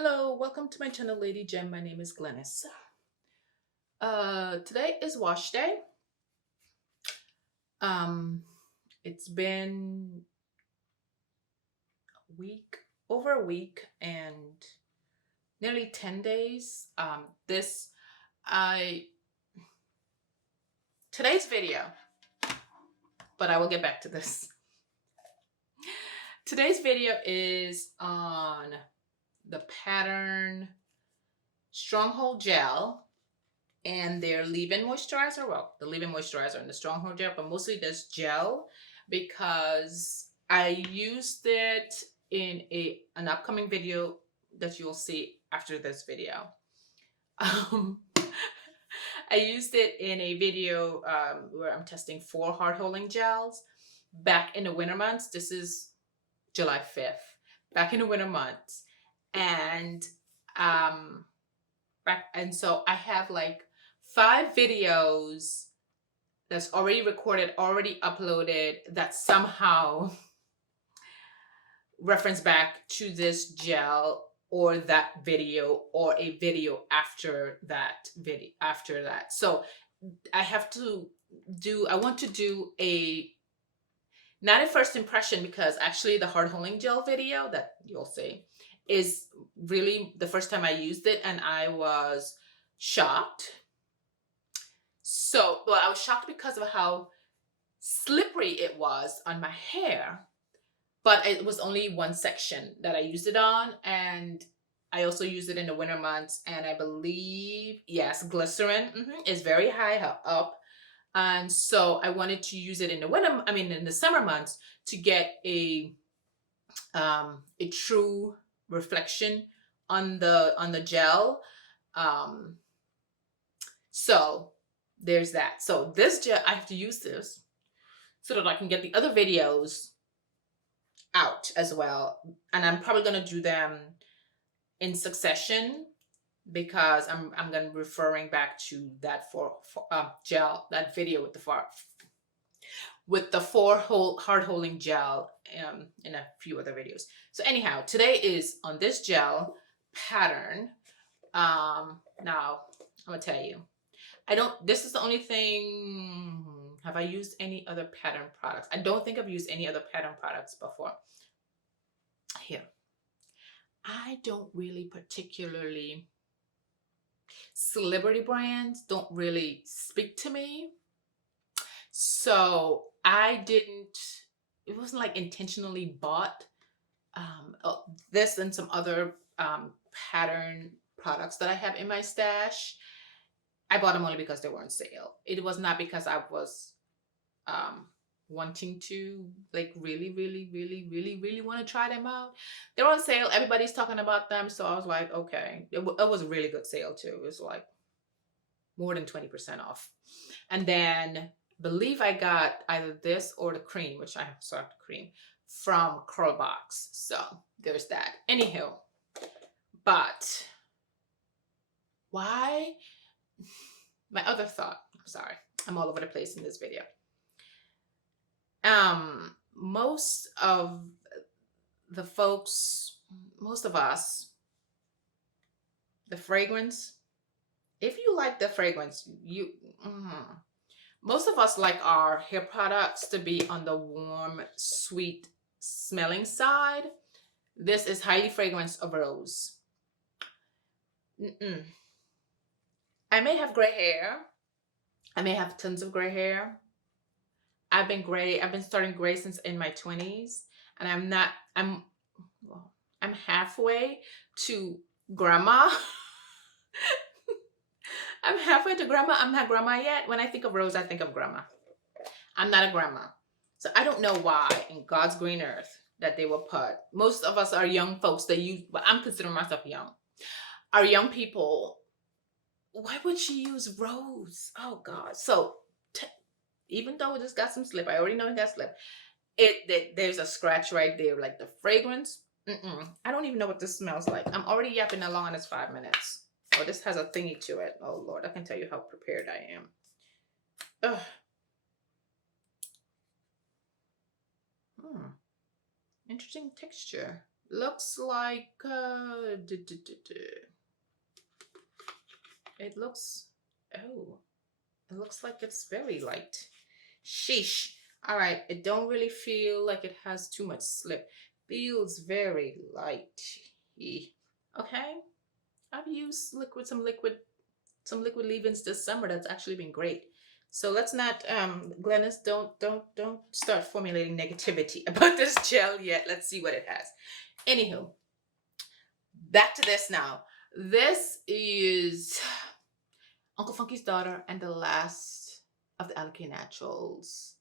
Hello, welcome to my channel, Lady Gem. My name is Glennis. Today is wash day. Um, it's been over a week and nearly 10 days. I today's video, but I will get back to this. Today's video is on the pattern Stronghold Gel and their leave-in moisturizer. Well, the leave-in moisturizer and the Stronghold Gel, but mostly this gel because I used it in an upcoming video that you'll see after this video. I used it in a video where I'm testing 4 hard-holding gels back in the winter months. This is July 5th, back in the winter months. And so I have like 5 videos that's already recorded, already uploaded, that somehow reference back to this gel or that video or a video after that video after that. So I want to do not a first impression, because actually the hard holding gel video that you'll see is really the first time I used it, and I was shocked. Well, I was shocked because of how slippery it was on my hair, but it was only one section that I used it on, and I also used it in the winter months, and I believe, yes, glycerin is very high up. And so I wanted to use it in the summer months to get a true reflection on the gel. So there's that. So this gel, I have to use this so that I can get the other videos out as well. And I'm probably going to do them in succession, because I'm going to be referring back to that gel, that video with the 4 hard holding gel in a few other videos. So anyhow, today is on this gel pattern. Now I'm gonna tell you, this is the only thing. Have I used any other pattern products? I don't think I've used any other pattern products before. Here, I don't really particularly, celebrity brands don't really speak to me. So it wasn't like intentionally bought this and some other pattern products that I have in my stash. I bought them only because they were on sale. It was not because I was wanting to like really want to try them out. They're on sale. Everybody's talking about them. So I was like, okay. It was a really good sale too. It was like more than 20% off. And then believe I got either this or the cream, which I have the cream from Curlbox. So there's that. Anywho, but why? My other thought, I'm sorry, I'm all over the place in this video. Most of us, the fragrance, if you like the fragrance, most of us like our hair products to be on the warm, sweet smelling side. This is highly fragranced of rose. I may have gray hair. I may have tons of gray hair. I've been starting gray since in my 20s, and I'm halfway to grandma. I'm halfway to grandma. I'm not grandma yet. When I think of rose, I think of grandma. I'm not a grandma. So I don't know why in God's green earth that they will put. Most of us are young folks that but I'm considering myself young. Are young people. Why would she use rose? Oh God. So even though it just got some slip, I already know it got slip. There's a scratch right there. Like the fragrance. I don't even know what this smells like. I'm already yapping along, and it's 5 minutes. Oh, this has a thingy to it. Oh Lord, I can tell you how prepared I am. Ugh. Interesting texture. Looks like it looks, oh, it looks like it's very light. Sheesh. All right, it don't really feel like it has too much slip. Feels very light. Okay, I've used some liquid leave-ins this summer. That's actually been great. So let's not, Glennis, don't start formulating negativity about this gel yet. Let's see what it has. Anywho, back to this now. This is Uncle Funky's Daughter and the last of the Alakay Naturals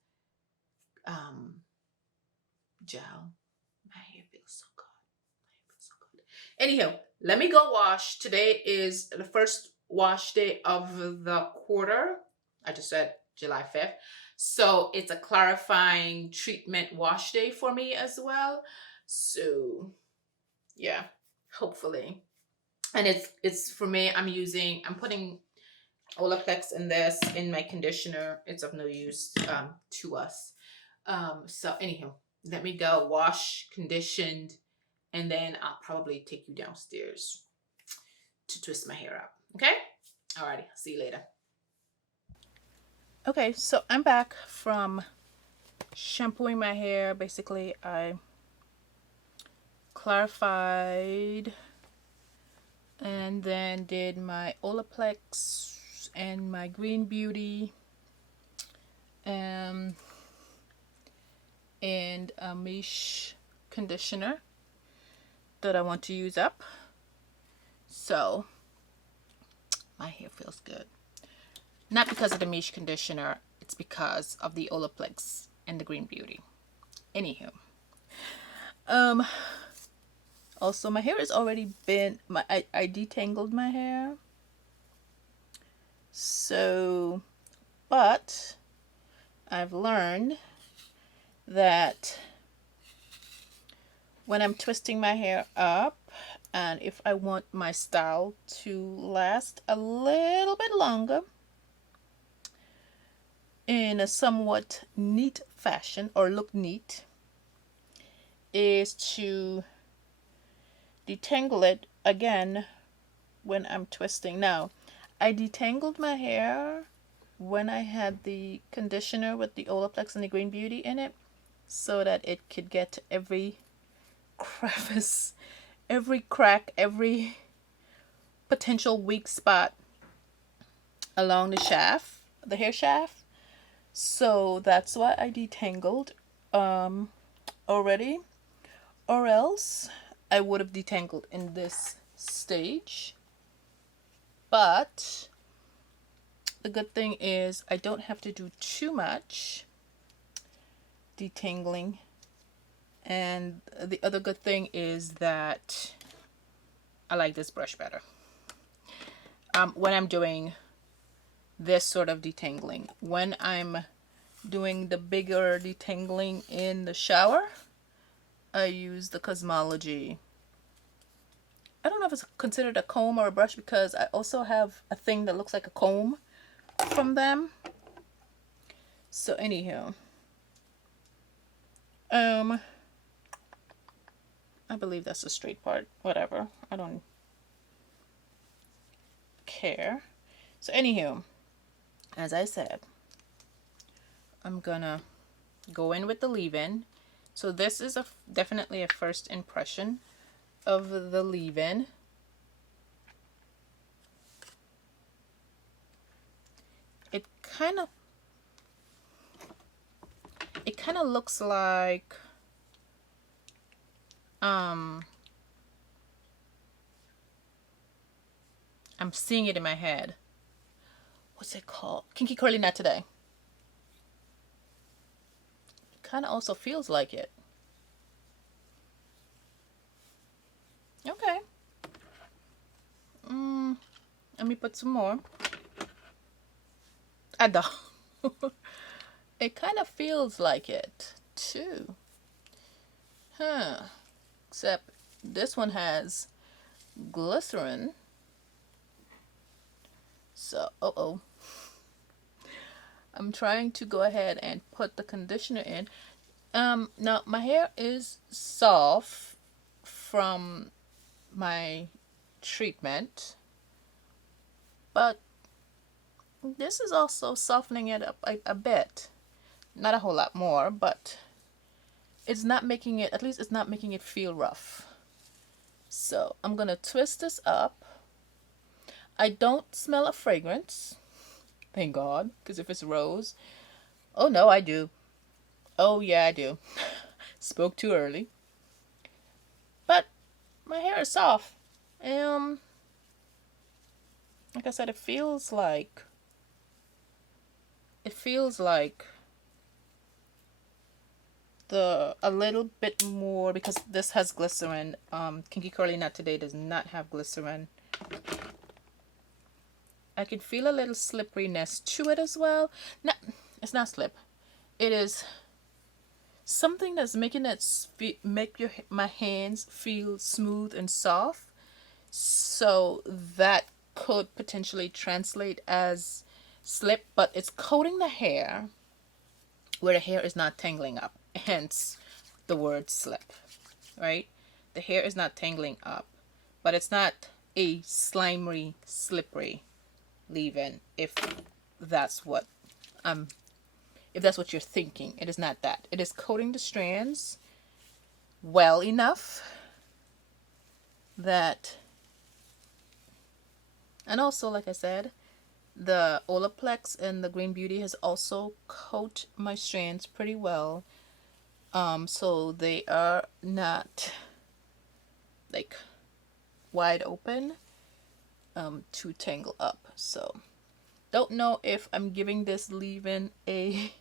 gel. My hair feels so good. My hair feels so good. Anyhow, let me go wash. Today is the first wash day of the quarter. I just said July 5th. So it's a clarifying treatment wash day for me as well. So yeah, hopefully. And it's for me, I'm putting Olaplex in this in my conditioner. It's of no use to us. So anyhow, let me go wash, conditioned, and then I'll probably take you downstairs to twist my hair up. Okay? Alrighty, see you later. Okay, so I'm back from shampooing my hair. Basically, I clarified and then did my Olaplex and my Green Beauty and a Miche conditioner that I want to use up. So my hair feels good. Not because of the Miche conditioner, it's because of the Olaplex and the Green Beauty. Anywho. Also my hair has already been I detangled my hair. So but I've learned that when I'm twisting my hair up, and if I want my style to last a little bit longer in a somewhat neat fashion or look neat, is to detangle it again when I'm twisting. Now, I detangled my hair when I had the conditioner with the Olaplex and the Green Beauty in it, so that it could get every crevice, every crack, every potential weak spot along the shaft, the hair shaft. So that's why I detangled already, or else I would have detangled in this stage. But the good thing is I don't have to do too much detangling. And the other good thing is that I like this brush better. When I'm doing this sort of detangling, when I'm doing the bigger detangling in the shower, I use the Cosmology. I don't know if it's considered a comb or a brush, because I also have a thing that looks like a comb from them. So anyhow, I believe that's the straight part. Whatever, I don't care. So anywho, as I said, I'm gonna go in with the leave-in. So this is definitely a first impression of the leave-in. It kind of looks like I'm seeing it in my head. What's it called? Kinky Curly Knot Today. It kind of also feels like it. Okay. Let me put some more. I don't. It kind of feels like it too. Huh. Except this one has glycerin. So, I'm trying to go ahead and put the conditioner in. Now my hair is soft from my treatment, but this is also softening it up a bit. Not a whole lot more, but it's not making it, at least it's not making it feel rough. So I'm gonna twist this up. I don't smell a fragrance, thank God, because if it's rose, oh no, I do. Oh yeah, I do. Spoke too early. But my hair is soft. Like I said, it feels like a little bit more, because this has glycerin. Kinky Curly Nut today does not have glycerin. I can feel a little slipperiness to it as well. No, it's not slip. It is something that's making it make my hands feel smooth and soft. So that could potentially translate as slip, but it's coating the hair where the hair is not tangling up, hence the word slip, right? The hair is not tangling up, but it's not a slimy, slippery leave-in, if that's what you're thinking. It is not that. It is coating the strands well enough that, and also, like I said, the Olaplex and the Green Beauty has also coated my strands pretty well. So they are not like wide open to tangle up. So don't know if I'm giving this leave-in a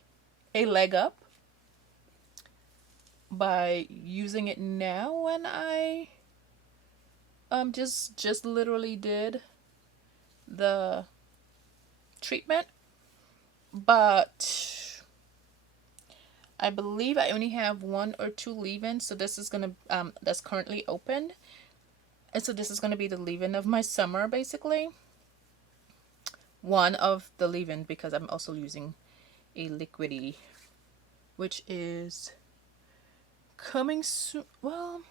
leg up by using it now when I just literally did the treatment, but I believe I only have 1 or 2 leave-ins, so this is gonna that's currently open, and so this is gonna be the leave-in of my summer, basically. One of the leave-in, because I'm also using a liquidy, which is coming soon. Well,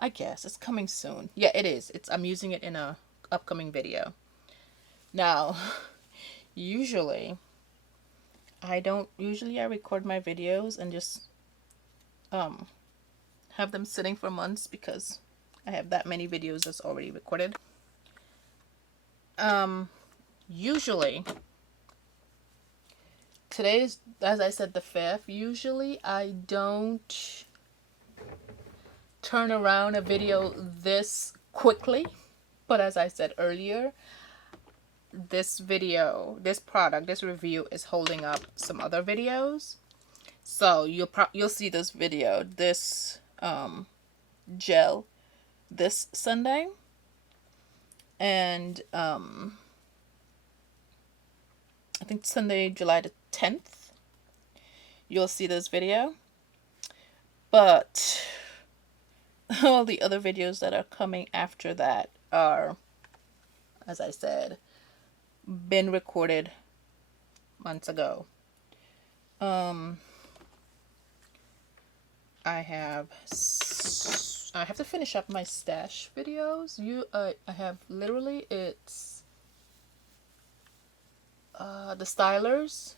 I guess it's coming soon. Yeah, it is. I'm using it in a upcoming video. Now, usually I record my videos and just have them sitting for months because I have that many videos that's already recorded. Usually today's, as I said, the 5th. Usually I don't turn around a video this quickly, but as I said earlier, this video, this product, this review is holding up some other videos. So you'll see this video, this gel, this Sunday, and I think Sunday, July the 10th, you'll see this video. But all the other videos that are coming after that are, as I said, been recorded months ago. I have to finish up my stash videos. I have literally, it's the stylers,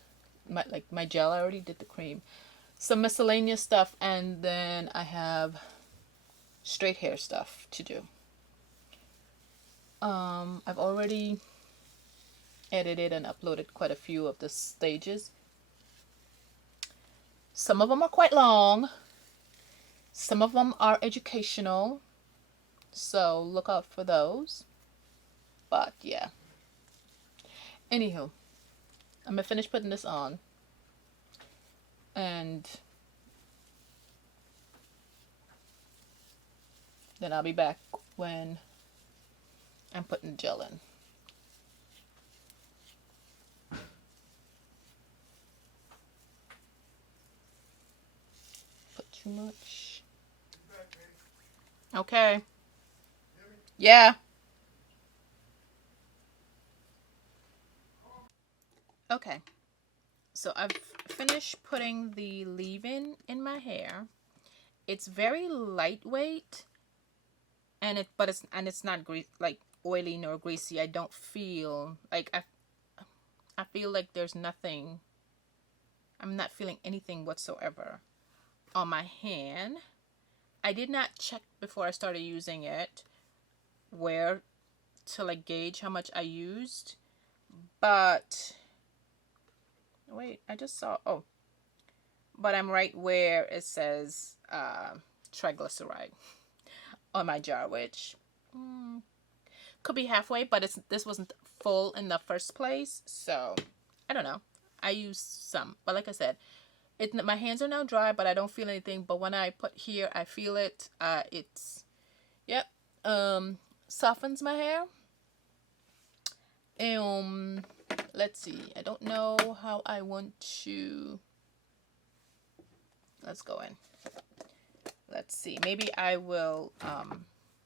my gel. I already did the cream, some miscellaneous stuff, and then I have straight hair stuff to do. I've already edited and uploaded quite a few of the stages. Some of them are quite long. Some of them are educational. So look out for those. But yeah. Anywho, I'm gonna finish putting this on. And then I'll be back when I'm putting the gel in. Put too much. Okay. Yeah. Okay. So I've finished putting the leave-in my hair. It's very lightweight, and it's not like oily nor greasy. I don't feel like I feel like there's nothing. I'm not feeling anything whatsoever on my hand. I did not check before I started using it where to like gauge how much I used, but wait, I just saw, oh, but I'm right where it says triglyceride on my jar, which could be halfway, but this wasn't full in the first place, so I don't know. I used some, but like I said, my hands are now dry, but I don't feel anything. But when I put here, I feel it. It's, yep, softens my hair. Let's see. I don't know how I want to. Let's go in. Let's see. Maybe I will,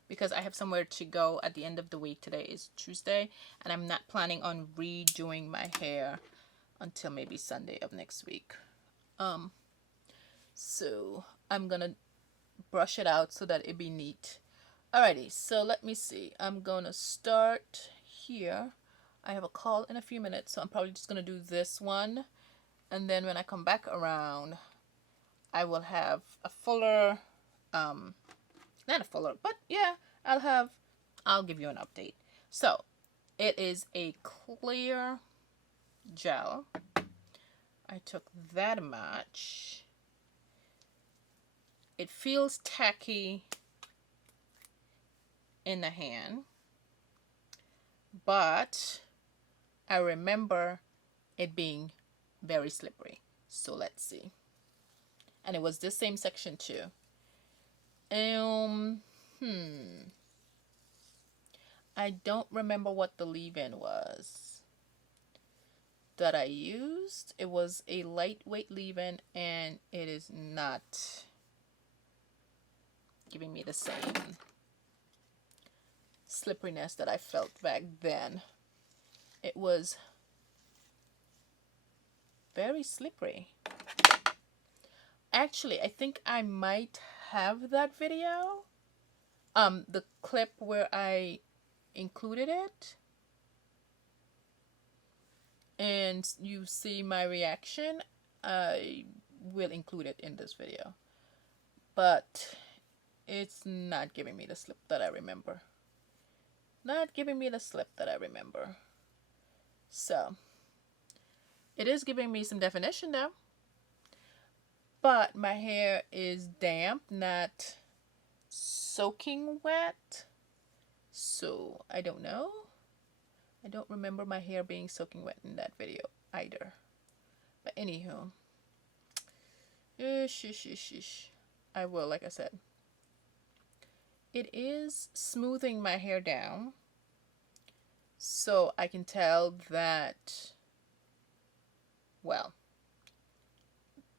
because I have somewhere to go at the end of the week. Today is Tuesday, and I'm not planning on redoing my hair until maybe Sunday of next week. So I'm gonna brush it out so that it be neat. Alrighty, so let me see. I'm gonna start here. I have a call in a few minutes, so I'm probably just gonna do this one, and then when I come back around, I will have a fuller, not a fuller, but yeah, I'll give you an update. So it is a clear gel. I took that much. It feels tacky in the hand, but I remember it being very slippery. So let's see. And it was this same section too. I don't remember what the leave-in was that I used. It was a lightweight leave-in, and it is not giving me the same slipperiness that I felt back then. It was very slippery. Actually, I think I might have that video. The clip where I included it. And you see my reaction. I will include it in this video. But it's not giving me the slip that I remember. Not giving me the slip that I remember. So, it is giving me some definition though. But my hair is damp, not soaking wet. So, I don't know. I don't remember my hair being soaking wet in that video either. But anywho. I will, like I said. It is smoothing my hair down. So I can tell that, well,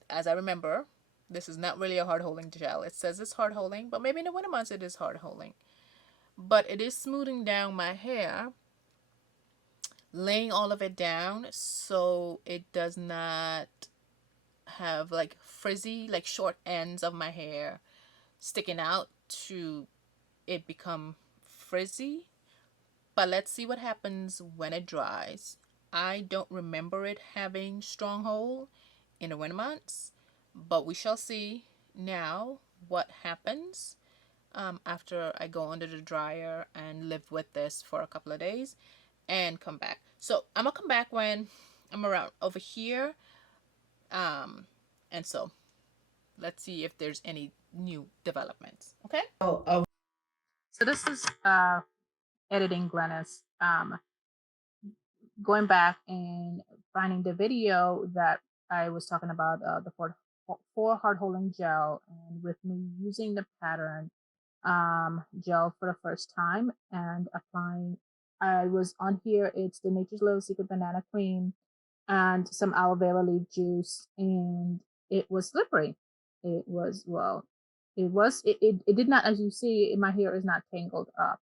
as I remember, this is not really a hard holding gel. It says it's hard holding, but maybe in the winter months it is hard holding. But it is smoothing down my hair, laying all of it down so it does not have like frizzy, like short ends of my hair sticking out to it become frizzy. But let's see what happens when it dries. I don't remember it having strong hold in the winter months, but we shall see now what happens after I go under the dryer and live with this for a couple of days and come back. So I'm gonna come back when I'm around over here, and so let's see if there's any new developments. Okay. So this is editing Glennis, going back and finding the video that I was talking about, the four hard holding gel, and with me using the pattern gel for the first time and applying. I was on here, it's the Nature's Little Secret banana cream and some aloe vera leaf juice, and it was slippery. It was, well, it did not, as you see, my hair is not tangled up.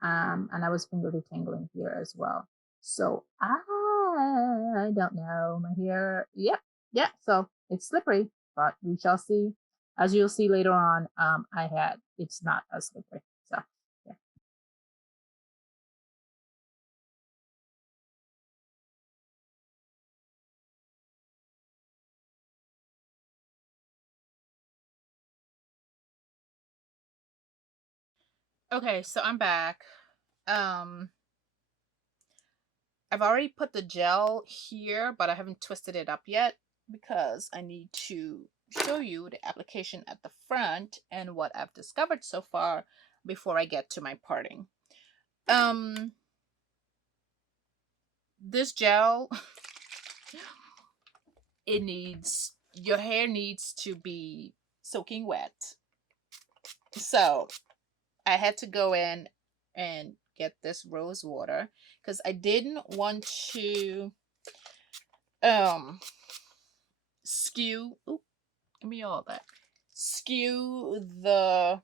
And I was finger detangling here as well. So I don't know. My hair, yep, yeah. So it's slippery, but we shall see. As you'll see later on, it's not as slippery. So Okay, so I'm back. Um, I've already put the gel here, but I haven't twisted it up yet because I need to show you the application at the front and what I've discovered so far before I get to my parting. Um, this gel, your hair needs to be soaking wet. So I had to go in and get this rose water because I didn't want to um skew. Oop, give me all that. Skew the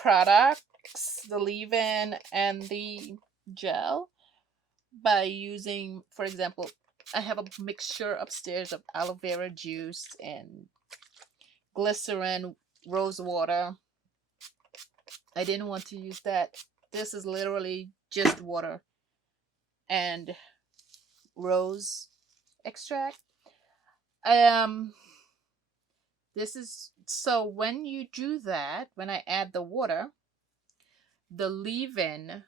products, the leave-in and the gel by using, for example, I have a mixture upstairs of aloe vera juice and glycerin, rose water. I didn't want to use that. This is literally just water and rose extract. Um, this is so when you do that, when I add the water, the leave-in,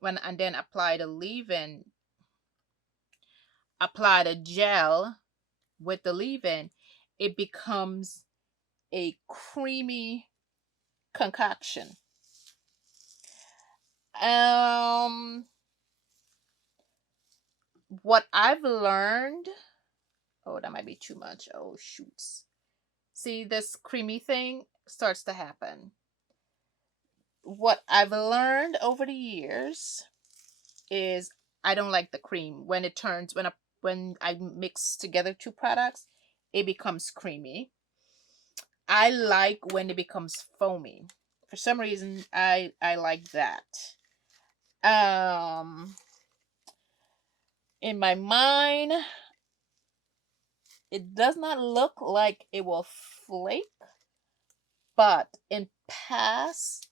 when and then apply the leave-in, apply the gel with the leave-in, it becomes a creamy concoction. Um, what I've learned, oh, that might be too much. Oh, shoots. See, this creamy thing starts to happen. What I've learned over the years is I don't like the cream when it turns when I mix together two products, it becomes creamy. I like when it becomes foamy. For some reason, I like that. Um, in my mind, it does not look like it will flake, but in past,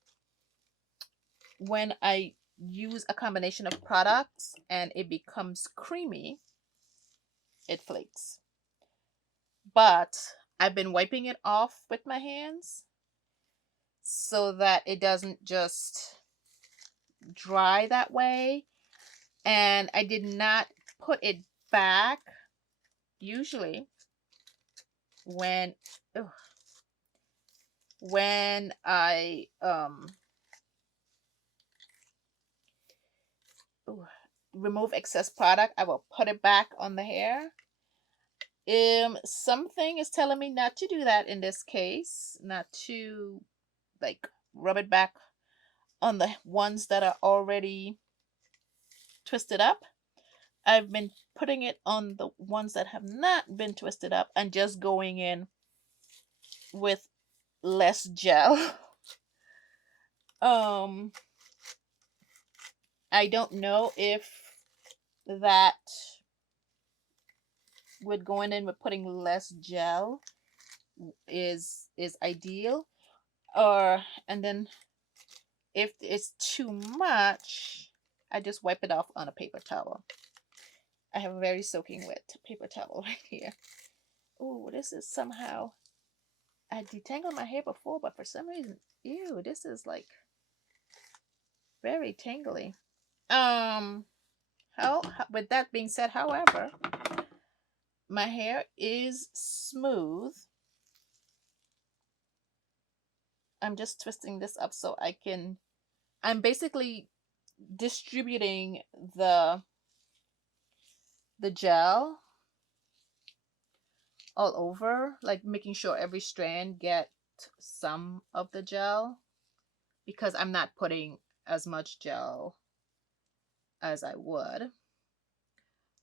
when I use a combination of products and it becomes creamy, it flakes. But I've been wiping it off with my hands so that it doesn't just dry that way. And I did not put it back. Usually, when ugh, when I remove excess product, I will put it back on the hair. Something is telling me not to do that in this case, not to like rub it back on the ones that are already twisted up. I've been putting it on the ones that have not been twisted up and just going in with less gel. um I don't know if that with going in with putting less gel is ideal, or and then if it's too much, I just wipe it off on a paper towel. I have a very soaking wet paper towel right here. Oh, this is somehow, I detangled my hair before, but for some reason, ew, this is like very tangly. How with that being said, however, my hair is smooth. I'm just twisting this up so I'm basically distributing the gel all over, like making sure every strand get some of the gel because I'm not putting as much gel as I would.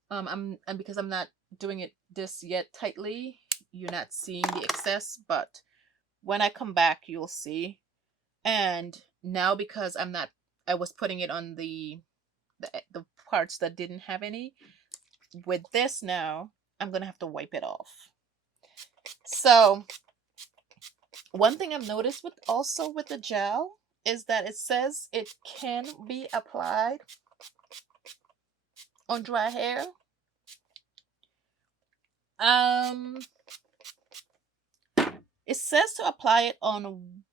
And because I'm not doing it this yet tightly, you're not seeing the excess, but when I come back, you'll see. And now because I was putting it on the parts that didn't have any. With this now, I'm gonna have to wipe it off. So one thing I've noticed with the gel is that it says it can be applied on dry hair. Um, it says to apply it on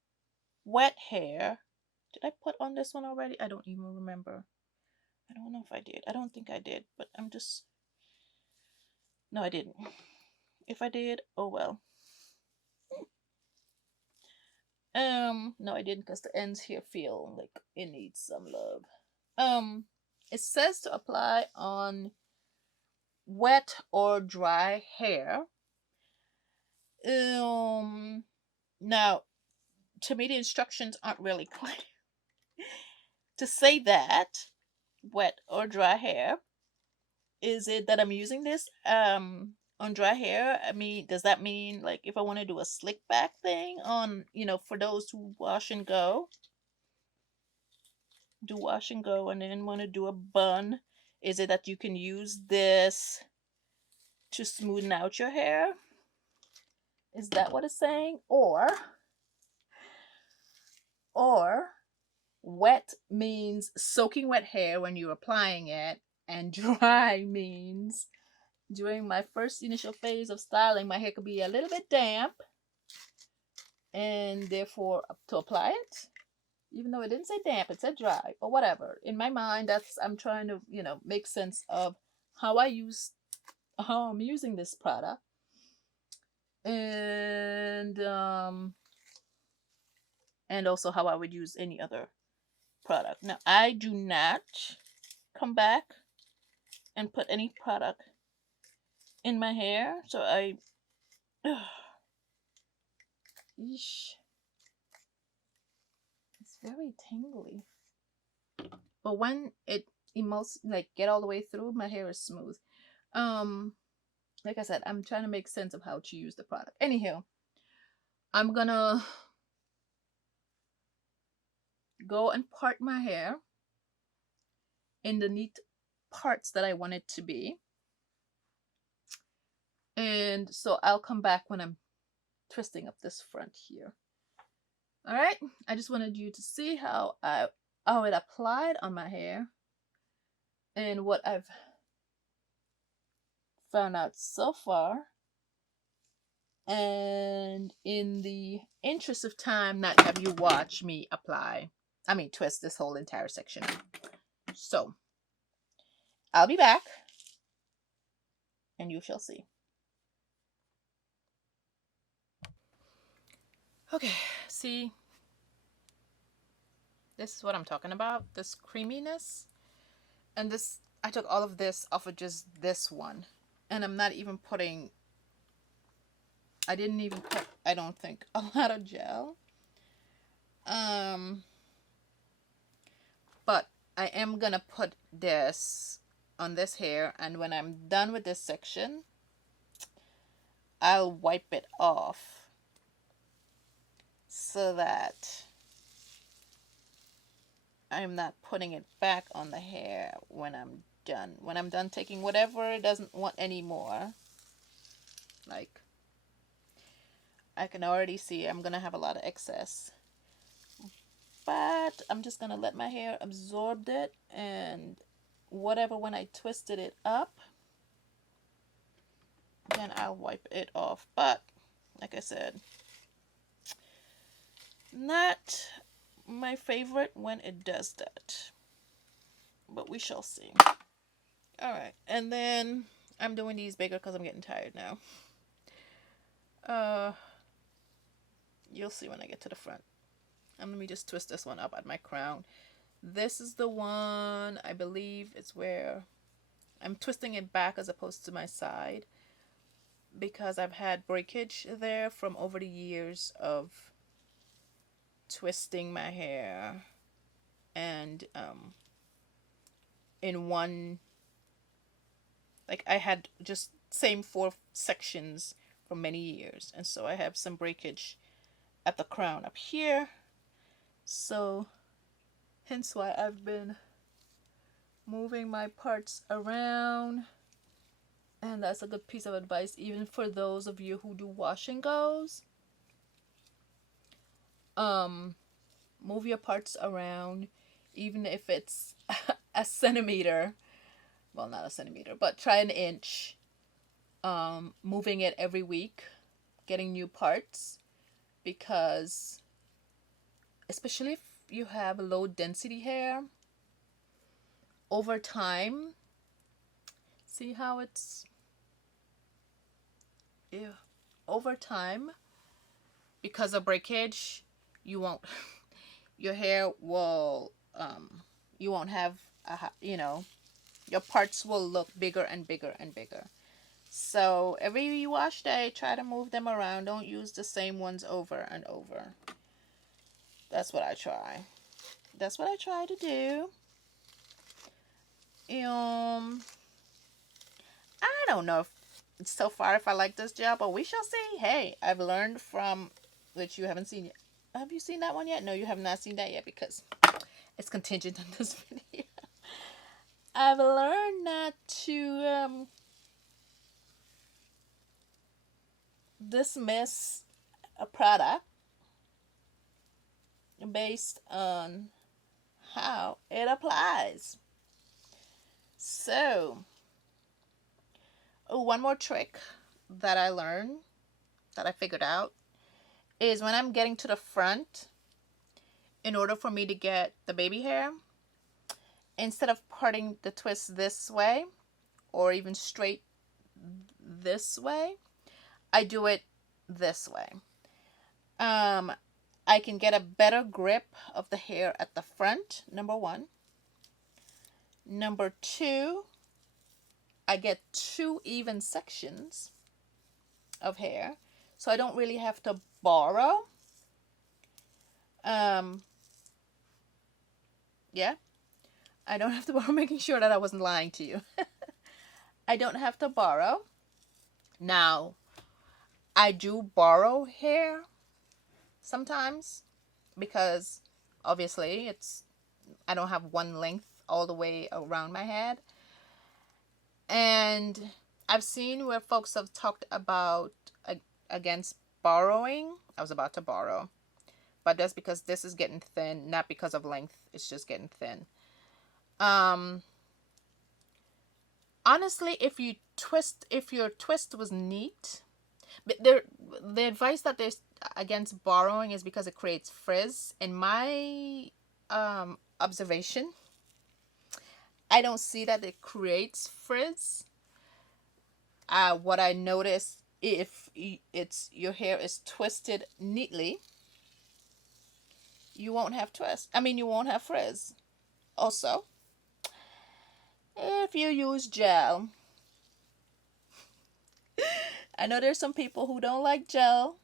wet hair. Did I put on this one already? I don't even remember. I don't know if I did. I don't think I did, but I'm just. No, I didn't. If I did, oh well. No, I didn't because the ends here feel like it needs some love. It says to apply on wet or dry hair. Now, to me, the instructions aren't really clear. To say that, wet or dry hair, is it that I'm using this on dry hair? I mean, does that mean like if I want to do a slick back thing on, for those who wash and go, do wash and go and then want to do a bun, is it that you can use this to smoothen out your hair? Is that what it's saying? Or wet means soaking wet hair when you're applying it, and dry means during my first initial phase of styling, my hair could be a little bit damp, and therefore to apply it, even though it didn't say damp, it said dry or whatever. In my mind, I'm trying to make sense of how I'm using this product, and also how I would use any other product. Now, I do not come back and put any product in my hair, so yeesh, it's very tingly. But when it emulsions, like get all the way through, my hair is smooth. Like I said, I'm trying to make sense of how to use the product. Anyhow, I'm gonna go and part my hair in the neat parts that I want it to be. And so I'll come back when I'm twisting up this front here. All right, I just wanted you to see how it applied on my hair and what I've found out so far. And in the interest of time, not have you watch me twist this whole entire section. So I'll be back and you shall see. Okay, see, this is what I'm talking about, this creaminess. And this, I took all of this off of just this one. And I'm not even putting, I didn't even put, I don't think, a lot of gel. But I am gonna put this on this hair, and when I'm done with this section, I'll wipe it off so that I'm not putting it back on the hair when I'm done. When I'm done taking whatever it doesn't want anymore. Like, I can already see I'm gonna have a lot of excess. But I'm just gonna let my hair absorb it, and whatever, when I twisted it up, then I'll wipe it off. But like I said, not my favorite when it does that, but we shall see. All right, and then I'm doing these bigger because I'm getting tired now. You'll see when I get to the front. Let me just twist this one up at my crown. This is the one, I believe it's where I'm twisting it back as opposed to my side, because I've had breakage there from over the years of twisting my hair, and in one, like, I had just same 4 sections for many years, and so I have some breakage at the crown up here, so hence why I've been moving my parts around. And that's a good piece of advice even for those of you who do wash and goes. Move your parts around, even if it's a centimeter. Well, not a centimeter, but try an inch. Moving it every week, getting new parts, because especially if you have low density hair, over time, see how it's, yeah, over time, because of breakage, you won't, your hair will, you won't have, your parts will look bigger and bigger and bigger. So every wash day, try to move them around. Don't use the same ones over and over. That's what I try. That's what I try to do. I don't know if so far if I like this gel, but we shall see. Hey, I've learned from, which you haven't seen yet. Have you seen that one yet? No, you have not seen that yet because it's contingent on this video. I've learned not to dismiss a product based on how it applies. So, one more trick that I learned, that I figured out, is when I'm getting to the front, in order for me to get the baby hair, instead of parting the twist this way or even straight this way, I do it this way. I can get a better grip of the hair at the front, number one. Number two, I get 2 even sections of hair, so I don't really have to borrow. Yeah, I don't have to borrow, making sure that I wasn't lying to you. I don't have to borrow. Now, I do borrow hair sometimes because obviously I don't have one length all the way around my head. And I've seen where folks have talked about against borrowing. I was about to borrow, but that's because this is getting thin, not because of length. It's just getting thin. Honestly, if your twist was neat, but the advice that there's against borrowing is because it creates frizz. In my observation, I don't see that it creates frizz. What I notice, if your hair is twisted neatly, you won't have you won't have frizz. Also, if you use gel, I know there's some people who don't like gel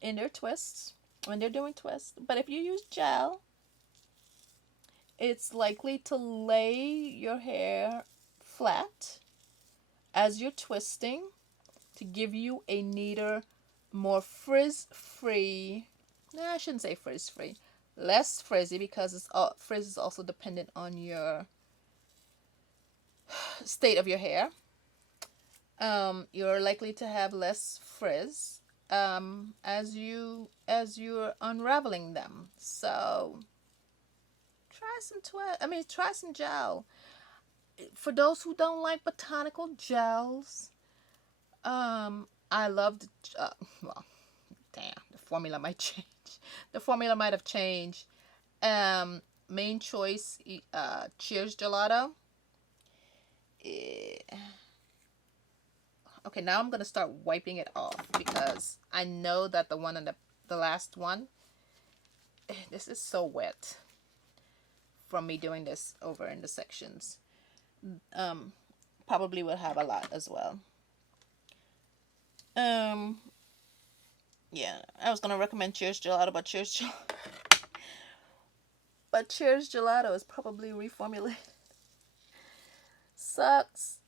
in their twists when they're doing twists, but if you use gel, it's likely to lay your hair flat as you're twisting to give you a neater, more frizz-free, I shouldn't say frizz-free, less frizzy, because frizz is also dependent on your state of your hair. You're likely to have less frizz as you're unraveling them. So try some gel. For those who don't like botanical gels, I love the formula might change. The formula might have changed. Main choice, Cheers Gelato. Okay, now I'm gonna start wiping it off because I know that the one on the last one, this is so wet from me doing this over in the sections. Probably will have a lot as well. Yeah, I was gonna recommend Cheers Gelato, but Cheers Gelato is probably reformulated. Sucks.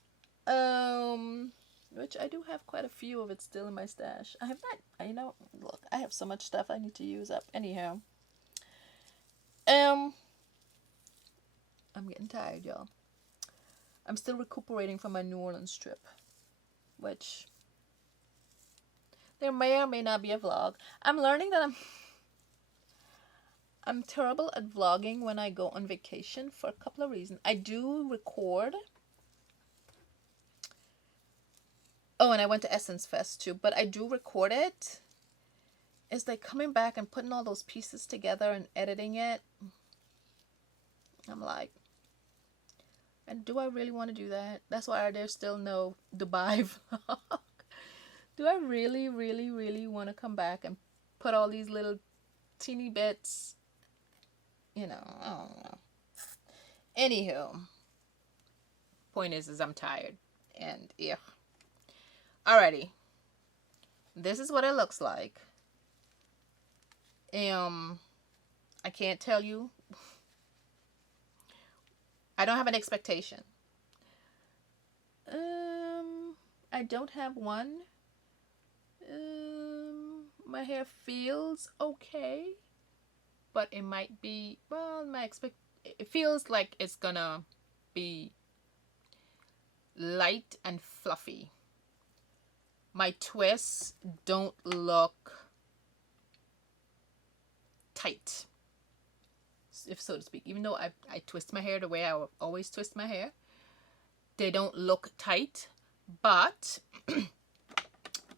Which I do have quite a few of it still in my stash. I have not, look, I have so much stuff I need to use up. Anyhow. I'm getting tired, y'all. I'm still recuperating from my New Orleans trip, which there may or may not be a vlog. I'm learning that I'm terrible at vlogging when I go on vacation for a couple of reasons. I do record. Oh, and I went to Essence Fest too, but I do record it. it's like coming back and putting all those pieces together and editing it. I'm like, and do I really want to do that? That's why there's still no Dubai vlog. Do I really, really, really want to come back and put all these little teeny bits? You know, I don't know. Anywho, point is I'm tired. And yeah. Alrighty. This is what it looks like. I can't tell you. I don't have an expectation. I don't have one. My hair feels okay, but it might be, well, it feels like it's gonna be light and fluffy. My twists don't look tight, if so to speak. Even though I twist my hair the way I always twist my hair, they don't look tight. But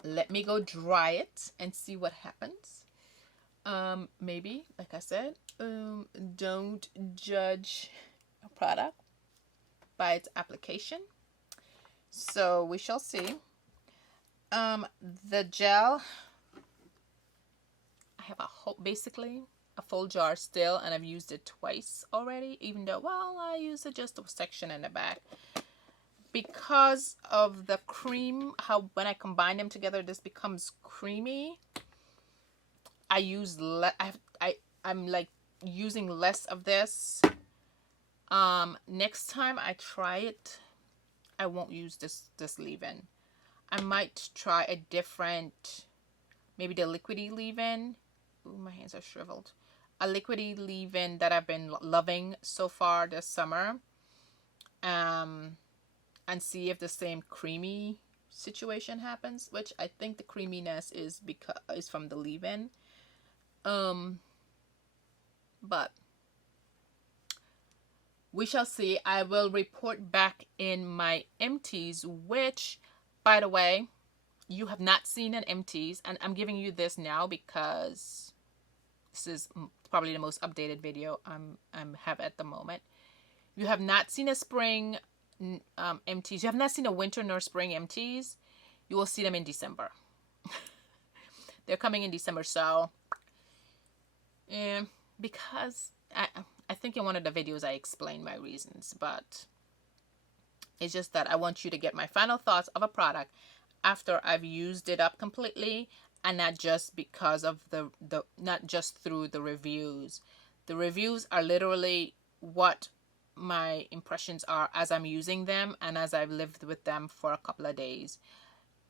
let me go dry it and see what happens. Maybe, like I said, don't judge a product by its application. So we shall see. The gel, I have basically a full jar still, and I've used it twice already, even though, well, I used it just a section in the back. Because of the cream, how when I combine them together, this becomes creamy. I'm like using less of this. Next time I try it, I won't use this leave-in. I might try a different, maybe the liquidy leave-in. Ooh, my hands are shriveled. A liquidy leave-in that I've been loving so far this summer. And see if the same creamy situation happens, which I think the creaminess is from the leave-in. But we shall see. I will report back in my empties, which, by the way, you have not seen an empties, and I'm giving you this now because this is probably the most updated video I'm have at the moment. You have not seen a spring empties. You have not seen a winter nor spring empties. You will see them in December. They're coming in December, so because I think in one of the videos I explained my reasons, but it's just that I want you to get my final thoughts of a product after I've used it up completely, and not just because of not just through the reviews. The reviews are literally what my impressions are as I'm using them and as I've lived with them for a couple of days.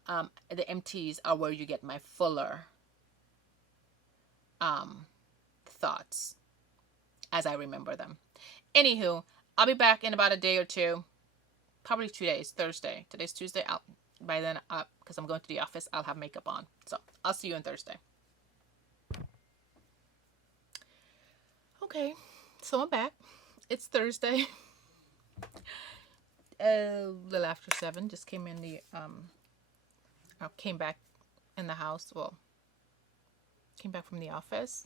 The empties are where you get my fuller thoughts as I remember them. Anywho, I'll be back in about a day or two, probably 2 days. Thursday. Today's Tuesday. By then, because I'm going to the office, I'll have makeup on. So I'll see you on Thursday. Okay, so I'm back. It's Thursday. A little after 7. Just came in the I came back in the house. Well, came back from the office.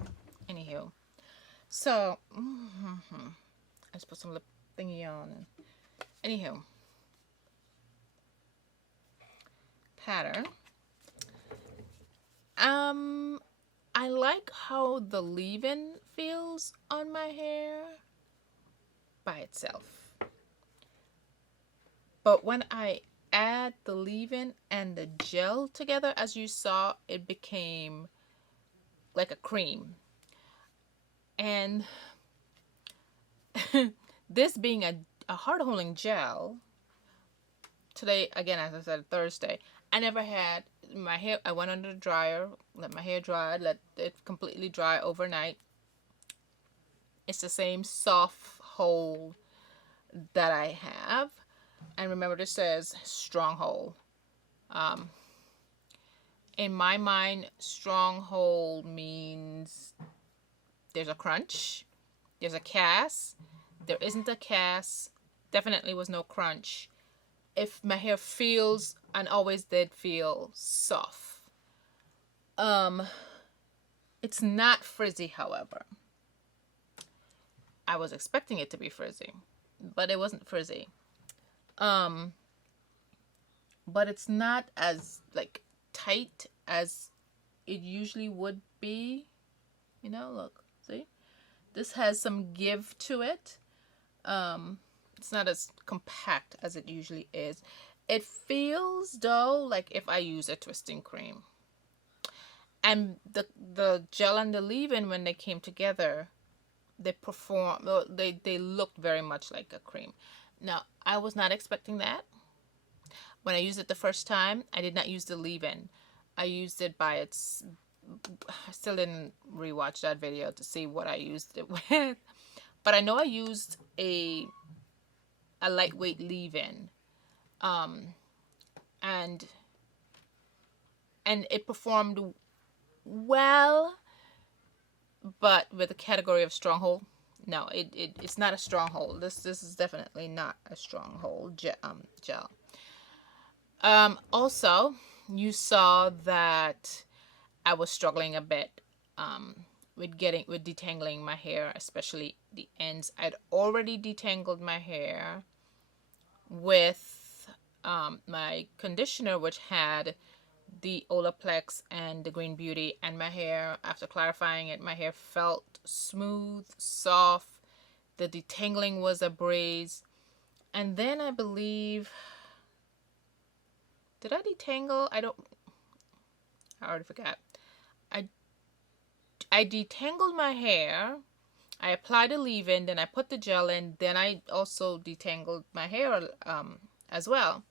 Anywho, so I just put some lip thingy on. Anywho, pattern. I like how the leave-in feels on my hair by itself. But when I add the leave-in and the gel together, as you saw, it became like a cream. And this being a hard-holding gel, today, again, as I said, Thursday, I never had my hair. I went under the dryer, let my hair dry, let it completely dry overnight. It's the same soft hold that I have. And remember, this says stronghold. In my mind, stronghold means there's a crunch, there's a cast. There isn't a cast. Definitely was no crunch. If my hair feels, and always did feel, soft. It's not frizzy, however. I was expecting it to be frizzy, but it wasn't frizzy. But it's not as like tight as it usually would be. You know, look, see? This has some give to it. It's not as compact as it usually is. It feels though like if I use a twisting cream. And the gel and the leave-in, when they came together, they looked very much like a cream. Now, I was not expecting that. When I used it the first time, I did not use the leave-in. I used it by its... I still didn't rewatch that video to see what I used it with. But I know I used a lightweight leave-in. And it performed well, but with the category of stronghold, no, it's not a stronghold. This is definitely not a stronghold gel. Also, you saw that I was struggling a bit with detangling my hair, especially the ends. I'd already detangled my hair with my conditioner, which had the Olaplex and the Green Beauty, and my hair, after clarifying it, my hair felt smooth, soft. The detangling was a breeze. And then I believe, did I detangle? I already forgot. I detangled my hair. I applied a leave-in, then I put the gel in, then I also detangled my hair as well.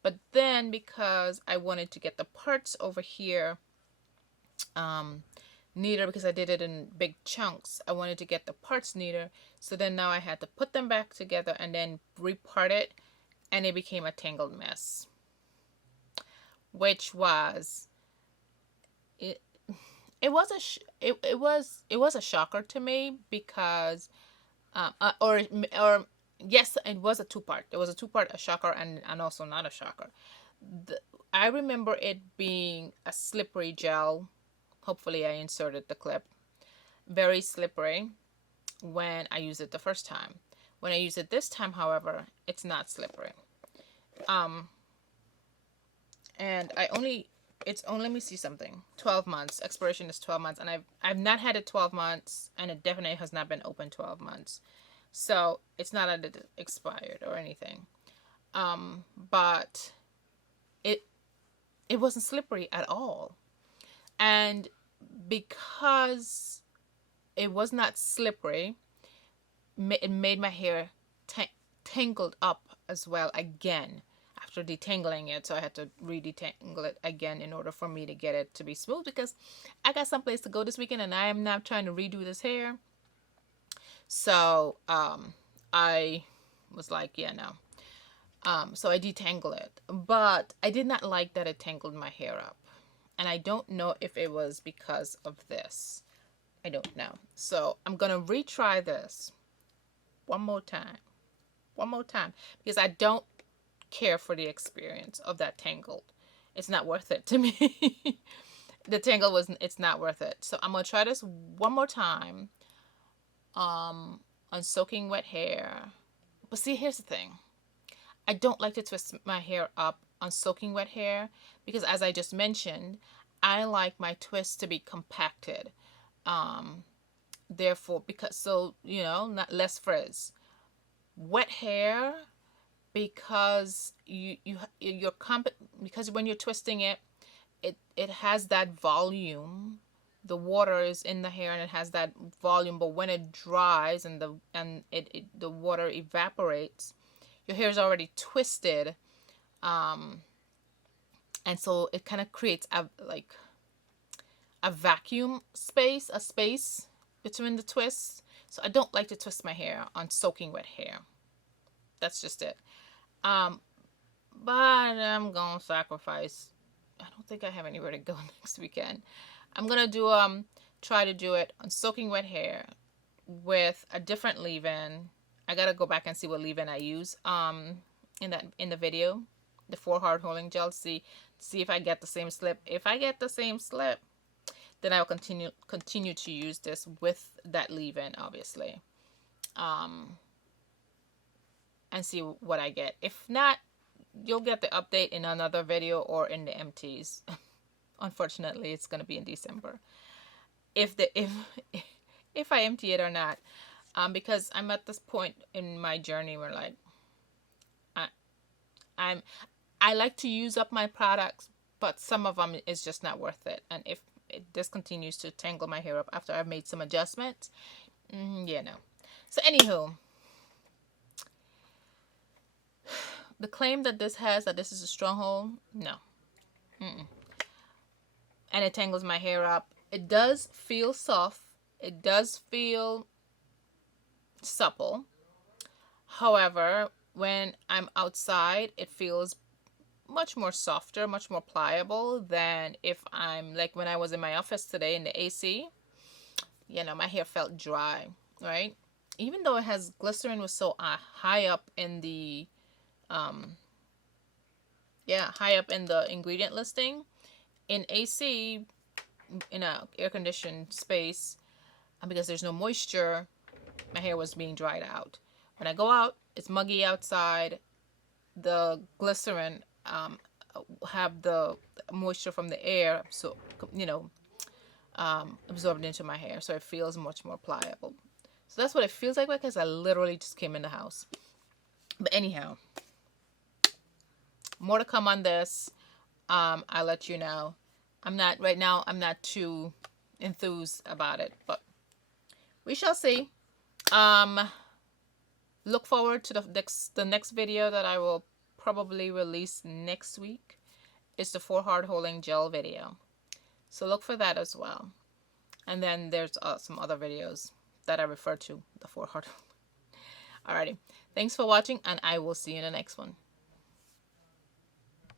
But then, because I wanted to get the parts over here neater, because I did it in big chunks, I wanted to get the parts neater. So then now I had to put them back together and then repart it, and it became a tangled mess. Which was it was a shocker to me, because or yes, it was a two-part. It was a two-part, a shocker and also not a shocker. I remember it being a slippery gel. Hopefully I inserted the clip. Very slippery when I used it the first time. When I use it this time, however, it's not slippery. And it's only, let me see something, 12 months. Expiration is 12 months, and I've not had it 12 months, and it definitely has not been open 12 months. So it's not that it expired or anything. But it wasn't slippery at all. And because it was not slippery, it made my hair tangled up as well again after detangling it. So I had to re-detangle it again in order for me to get it to be smooth, because I got someplace to go this weekend and I am now trying to redo this hair. So I was like, yeah, no. So I detangle it, but I did not like that it tangled my hair up. And I don't know if it was because of this. I don't know. So I'm going to retry this one more time. One more time. Because I don't care for the experience of that tangled. It's not worth it to me. The tangle it's not worth it. So I'm going to try this one more time on soaking wet hair. But see, here's the thing. I don't like to twist my hair up on soaking wet hair, because as I just mentioned, I like my twists to be compacted. Therefore, not less frizz. Wet hair, because because when you're twisting it, it has that volume. The water is in the hair and it has that volume, but when it dries and the water evaporates, your hair is already twisted, and so it kind of creates a vacuum space, a space between the twists. So I don't like to twist my hair on soaking wet hair. That's just it. But I'm gonna sacrifice. I don't think I have anywhere to go next weekend. I'm gonna try to do it on soaking wet hair with a different leave-in. I gotta go back and see what leave-in I use in the video, the 4 hard holding gel. See if I get the same slip. If I get the same slip, then I will continue to use this with that leave-in, obviously, and see what I get. If not, you'll get the update in another video or in the empties. Unfortunately, it's going to be in December. If I empty it or not, because I'm at this point in my journey where, like, I like to use up my products, but some of them is just not worth it. And if this continues to tangle my hair up after I've made some adjustments, yeah, no. So anywho, the claim that this has, that this is a stronghold, no. And it tangles my hair up. It does feel soft. It does feel supple. However, when I'm outside, it feels much more softer, much more pliable than if I'm, like when I was in my office today in the AC, you know, my hair felt dry, right? Even though it has glycerin, was so high up in the high up in the ingredient listing, in AC, in a air conditioned space, because there's no moisture, my hair was being dried out. When I go out, it's muggy outside. The glycerin have the moisture from the air, so absorbed into my hair, so it feels much more pliable. So that's what it feels like, because I literally just came in the house. But anyhow, more to come on this. I'll let you know. I'm not too enthused about it, but we shall see. Look forward to the next video that I will probably release next week. It's the 4 hard holding gel video, so look for that as well. And then there's some other videos that I refer to the 4 hard. Alrighty, thanks for watching, and I will see you in the next one.